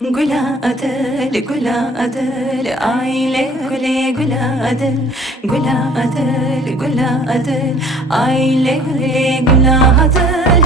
Gula adel, gula adel, aile gule gula adel, gula adel, gula adel, aile gule gula adel.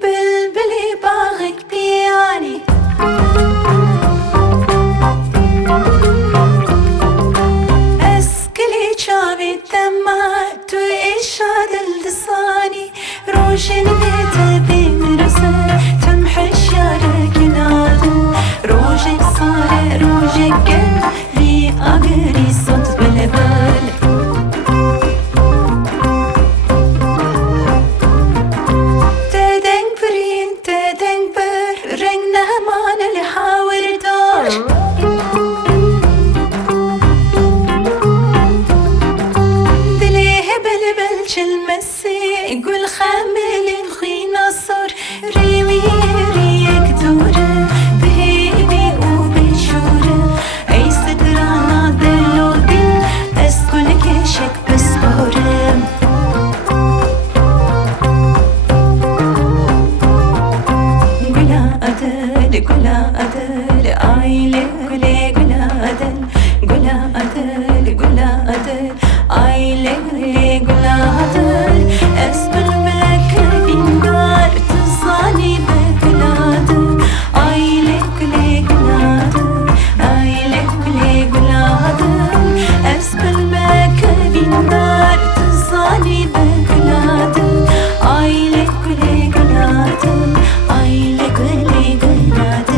بلبلی باغک پیانی اسکلی چاوی دما تو اشاد الدسانی روشن بتبي مرسى تمحش يارك نادل روجك صار روجك قلبي اقري صوت بلبل قول خامل الخينا صار ريمي ريك دورة بهيبي وبشورة أي سدرانا دلو دل أسكن كشك بسبورة قولا أدل قولا أدل عيلي قولي قولا أدل قولا أدل قولا أدل عيلي قولي قولا أدل أسبل مكان دار تصاني بكلاد عيلك لي قلاد عيلك لي قلاد أسبل مكان دار تصاني بكلاد عيلك لي قلاد عيلك لي قلاد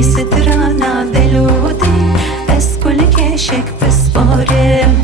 سترانا دلودي اسكن كشك بسبارم